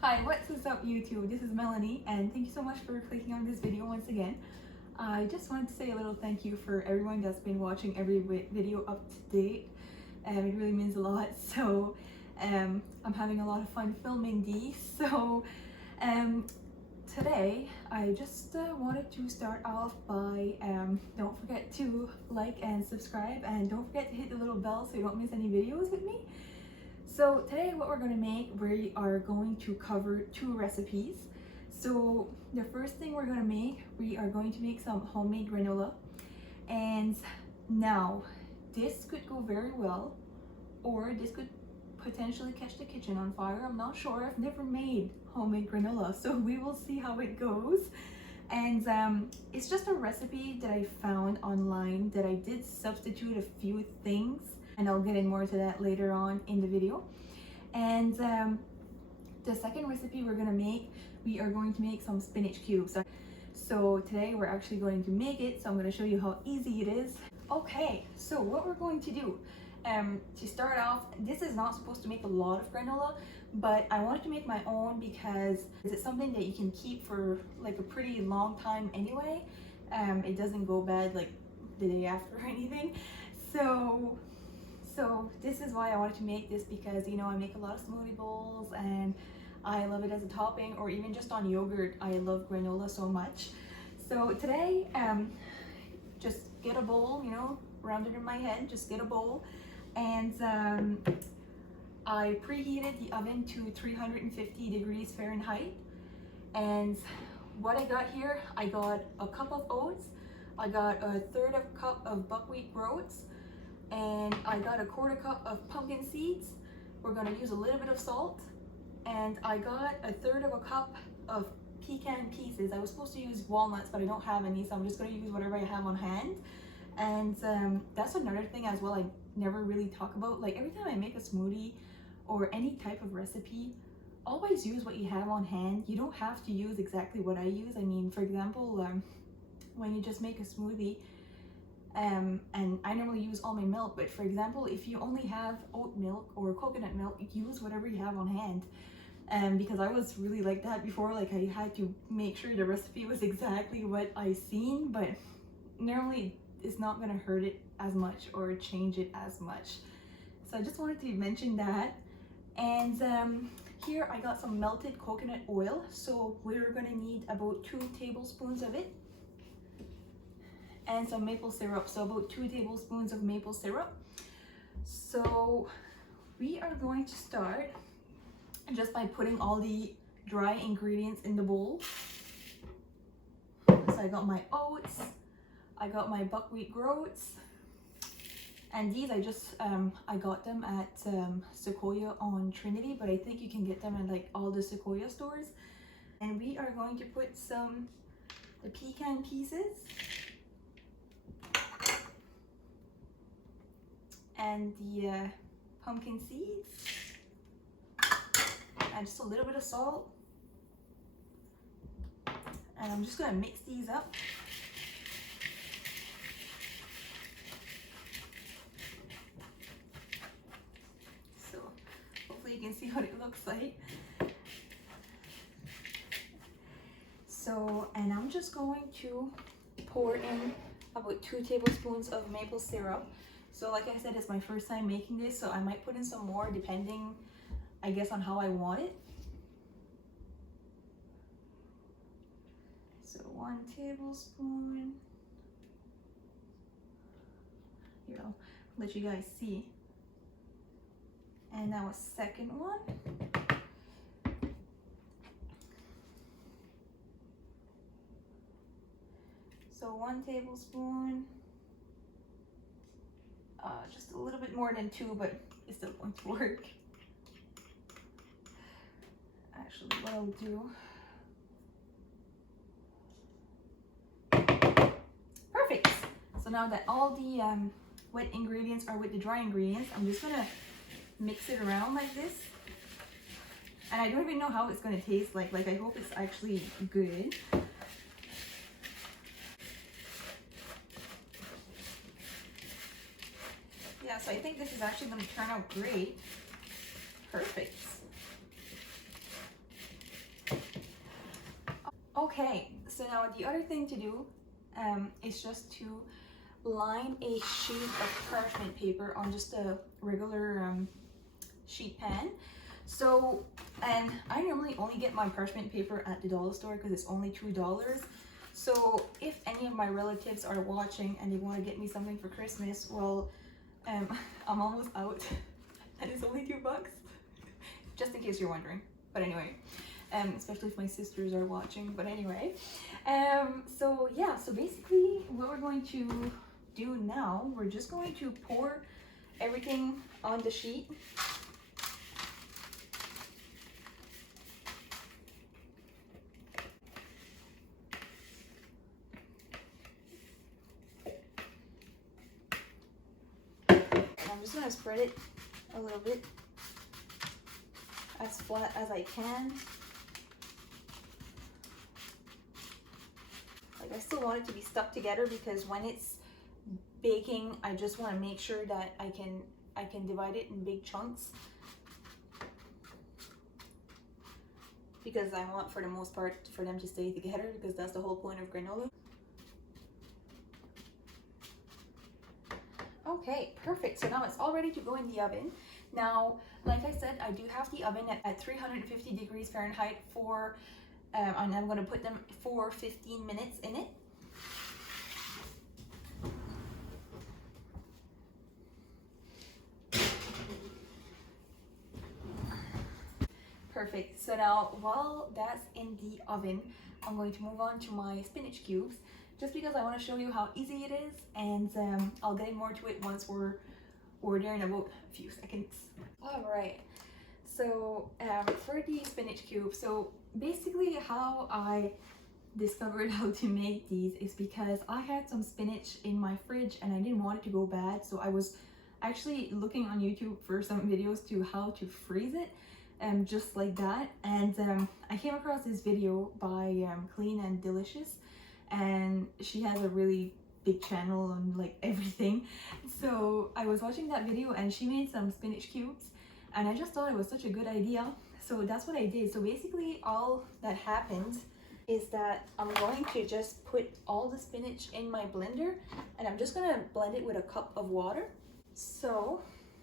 Hi, what's up YouTube? This is Melanie and thank you so much for clicking on this video once again. I just wanted to say a little thank you for everyone that's been watching every video up to date. It really means a lot. So I'm having a lot of fun filming these. So today I just wanted to start off by don't forget to like and subscribe, and don't forget to hit the little bell so you don't miss any videos with me. So today what we're going to make, we are going to cover two recipes. So the first thing we're going to make, we are going to make some homemade granola. And now this could go very well, or this could potentially catch the kitchen on fire. I'm not sure. I've never made homemade granola, so we will see how it goes. And it's just a recipe that I found online that I did substitute a few things, and I'll get in more to that later on in the video. And the second recipe we're gonna make, we are going to make some spinach cubes. So today we're actually going to make it, so I'm gonna show you how easy it is. Okay, so what we're going to do, to start off, this is not supposed to make a lot of granola, but I wanted to make my own because it's something that you can keep for like a pretty long time anyway. It doesn't go bad like the day after or anything. So this is why I wanted to make this, because you know I make a lot of smoothie bowls and I love it as a topping, or even just on yogurt. I love granola so much. So today, just get a bowl, you know, round it in my head, just get a bowl. And I preheated the oven to 350 degrees Fahrenheit. And what I got here, I got a cup of oats, I got a third of a cup of buckwheat groats, and I got a quarter cup of pumpkin seeds. We're going to use a little bit of salt, and I got a third of a cup of pecan pieces. I was supposed to use walnuts, but I don't have any, so I'm just going to use whatever I have on hand. And that's another thing as well I never really talk about. Like every time I make a smoothie or any type of recipe, always use what you have on hand. You don't have to use exactly what I use. I mean, for example, when you just make a smoothie, and I normally use almond milk, but for example, if you only have oat milk or coconut milk, use whatever you have on hand. Because I was really like that before, like I had to make sure the recipe was exactly what I seen, but normally it's not gonna hurt it as much or change it as much. So I just wanted to mention that. And here I got some melted coconut oil, so we're gonna need about 2 tablespoons of it. And some maple syrup, so about 2 tablespoons of maple syrup. So we are going to start just by putting all the dry ingredients in the bowl. So I got my oats, I got my buckwheat groats, and these I just I got them at Sequoia on Trinity, but I think you can get them at like all the Sequoia stores. And we are going to put the pecan pieces and the pumpkin seeds, and just a little bit of salt. And I'm just gonna mix these up. So hopefully you can see what it looks like. So, and I'm just going to pour in about 2 tablespoons of maple syrup. So like I said, it's my first time making this, so I might put in some more depending, I guess, on how I want it. So 1 tablespoon. Here, I'll let you guys see. And now a second one. So 1 tablespoon. Just a little bit more than 2, but it's still going to work. Actually, what I'll do. Perfect. So now that all the wet ingredients are with the dry ingredients, I'm just gonna mix it around like this. And I don't even know how it's gonna taste like. Like I hope it's actually good. Yeah, so I think this is actually going to turn out great. Perfect. Okay, so now the other thing to do is just to line a sheet of parchment paper on just a regular sheet pan. So, and I normally only get my parchment paper at the dollar store because it's only $2. So if any of my relatives are watching and they want to get me something for Christmas, well, I'm almost out and it's only $2, just in case you're wondering. But anyway, especially if my sisters are watching, but anyway. So yeah, so basically what we're going to do now, we're just going to pour everything on the sheet. I'm just gonna spread it a little bit as flat as I can. Like, I still want it to be stuck together because when it's baking, I just want to make sure that I can divide it in big chunks, because I want, for the most part, for them to stay together, because that's the whole point of granola. Okay, perfect. So now it's all ready to go in the oven. Now, like I said, I do have the oven at 350 degrees Fahrenheit for, and I'm going to put them for 15 minutes in it. Perfect. So now, while that's in the oven, I'm going to move on to my spinach cubes, just because I want to show you how easy it is, and I'll get more to it once we're there in about a few seconds. All right. So for the spinach cube, so basically how I discovered how to make these is because I had some spinach in my fridge and I didn't want it to go bad, so I was actually looking on YouTube for some videos to how to freeze it, just like that. And I came across this video by Clean and Delicious, and she has a really big channel on like everything. So I was watching that video and she made some spinach cubes, and I just thought it was such a good idea. So that's what I did. So basically all that happened is that I'm going to just put all the spinach in my blender, and I'm just gonna blend it with a cup of water. So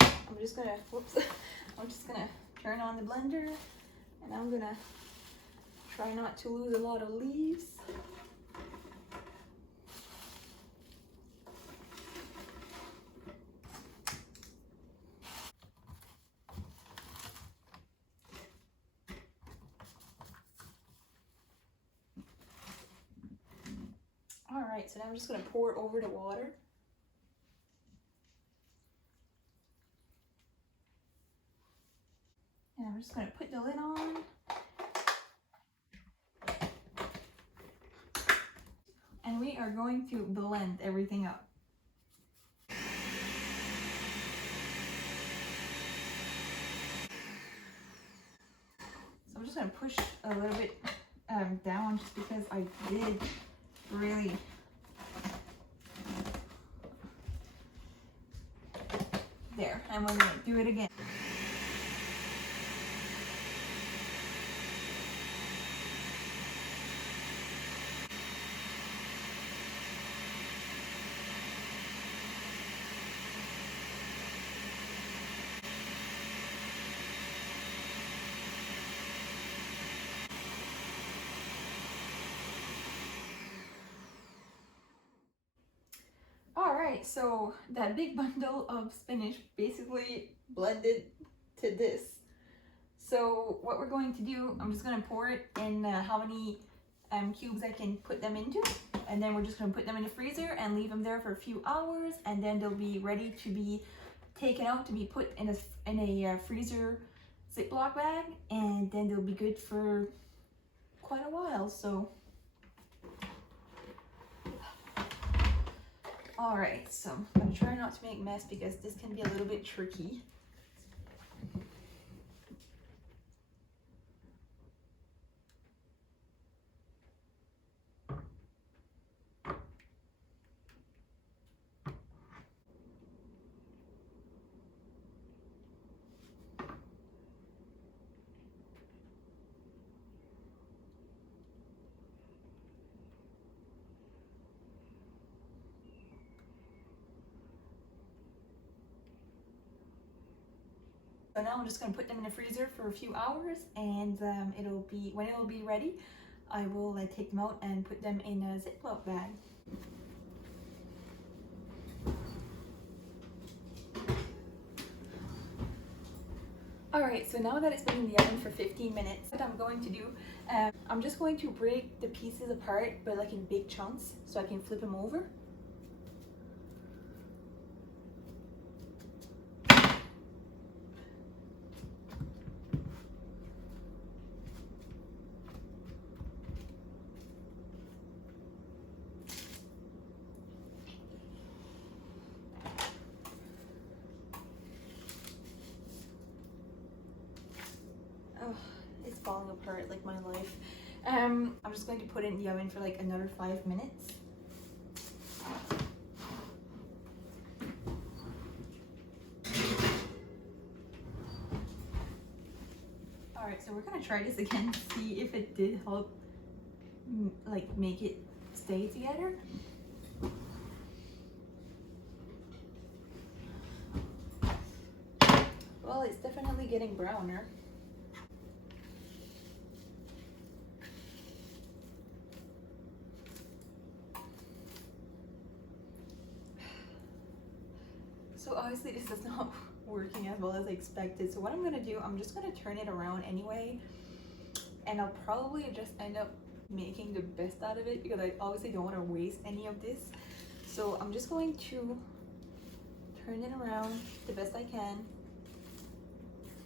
I'm just gonna, whoops, I'm just gonna turn on the blender, and I'm gonna try not to lose a lot of leaves. All right, so now I'm just gonna pour it over the water. And I'm just gonna put the lid on. And we are going to blend everything up. So I'm just gonna push a little bit down, just because I did really there, and we're gonna do it again. Alright, so that big bundle of spinach basically blended to this. So what we're going to do, I'm just going to pour it in how many cubes I can put them into, and then we're just going to put them in the freezer and leave them there for a few hours, and then they'll be ready to be taken out to be put in a freezer Ziploc bag, and then they'll be good for quite a while. So all right, so I'm gonna try not to make mess because this can be a little bit tricky. So now I'm just going to put them in the freezer for a few hours, and when it'll be ready, I will take them out and put them in a Ziploc bag. Alright, so now that it's been in the oven for 15 minutes, what I'm going to do, I'm just going to break the pieces apart, but like in big chunks, so I can flip them over. Oh, it's falling apart like my life. I'm just going to put it in the oven for like another 5 minutes. Alright, so we're gonna try this again to see if it did help like make it stay together. Well, it's definitely getting browner. So obviously this is not working as well as I expected. So what I'm gonna do, I'm just gonna turn it around anyway, and I'll probably just end up making the best out of it because I obviously don't want to waste any of this. So I'm just going to turn it around the best I can,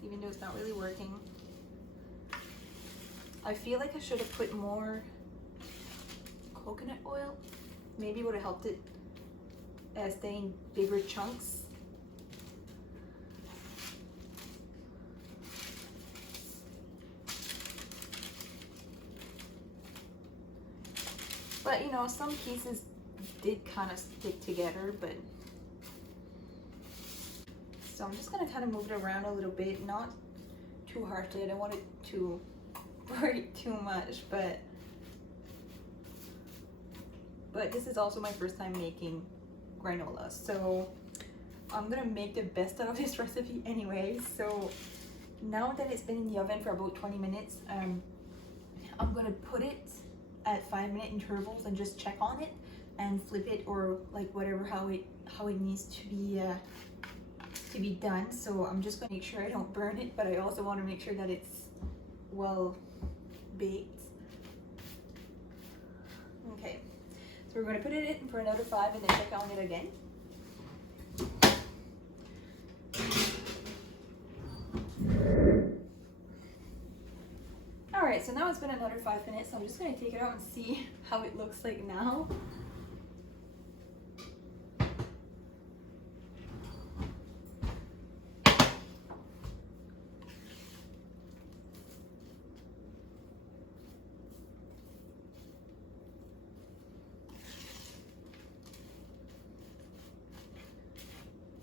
even though it's not really working. I feel like I should have put more coconut oil. Maybe would have helped it stay in bigger chunks. But you know, some pieces did kind of stick together, but so I'm just gonna kind of move it around a little bit, not too harshly. I don't want it to break too much, but this is also my first time making granola, so I'm gonna make the best out of this recipe anyway. So now that it's been in the oven for about 20 minutes, I'm gonna put it at 5-minute intervals and just check on it and flip it, or like whatever, how it needs to be done. So I'm just gonna make sure I don't burn it, but I also want to make sure that it's well baked. Okay, so we're going to put it in for another 5 and then check on it again. Alright, so now it's been another 5 minutes, so I'm just going to take it out and see how it looks like now.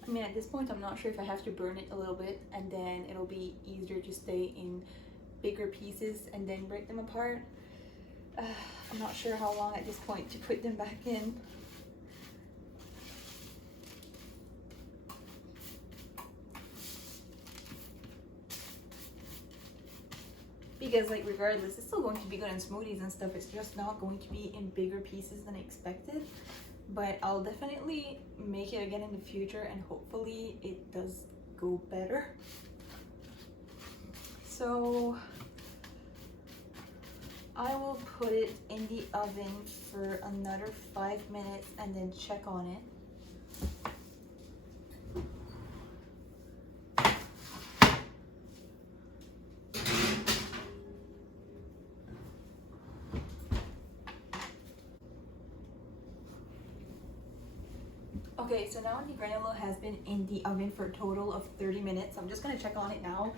I mean, at this point, I'm not sure if I have to burn it a little bit, and then it'll be easier to stay in bigger pieces and then break them apart. I'm not sure how long at this point to put them back in. Because like regardless, it's still going to be good in smoothies and stuff. It's just not going to be in bigger pieces than I expected. But I'll definitely make it again in the future, and hopefully it does go better. So I will put it in the oven for another 5 minutes and then check on it. Okay, so now the granola has been in the oven for a total of 30 minutes. I'm just gonna check on it now.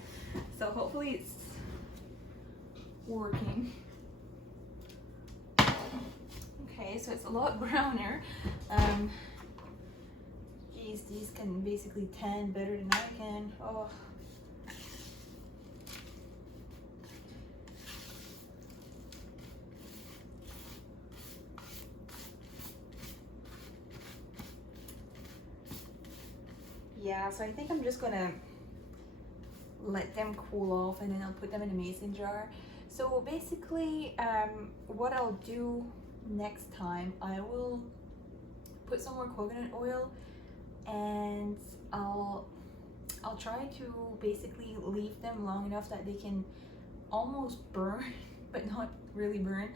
So hopefully it's working. Okay, so it's a lot browner. Geez, these can basically tan better than I can. Oh. Yeah, so I think I'm just gonna let them cool off, and then I'll put them in a mason jar. So basically, what I'll do next time, I will put some more coconut oil, and I'll try to basically leave them long enough that they can almost burn but not really burn.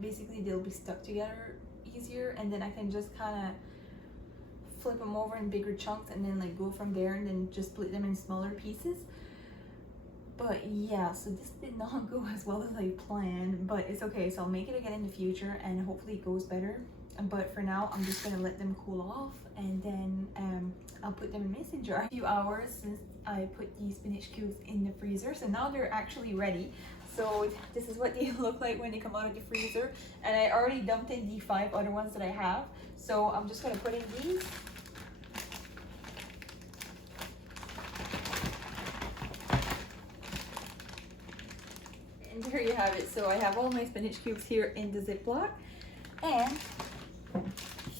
Basically they'll be stuck together easier, and then I can just kind of flip them over in bigger chunks and then like go from there, and then just split them in smaller pieces. But yeah, so this did not go as well as I planned, but it's okay. So I'll make it again in the future and hopefully it goes better. But for now, I'm just gonna let them cool off, and then I'll put them in a mason jar. A few hours since I put these spinach cubes in the freezer, so now they're actually ready. So this is what they look like when they come out of the freezer, and I already dumped in the 5 other ones that I have. So I'm just gonna put in these. And there you have it. So I have all my spinach cubes here in the Ziploc, and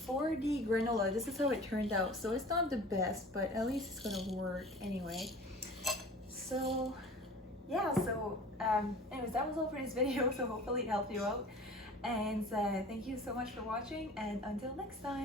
for the granola, this is how it turned out. So it's not the best, but at least it's gonna work anyway. So yeah, so anyways, that was all for this video. So hopefully it helped you out, and thank you so much for watching, and until next time.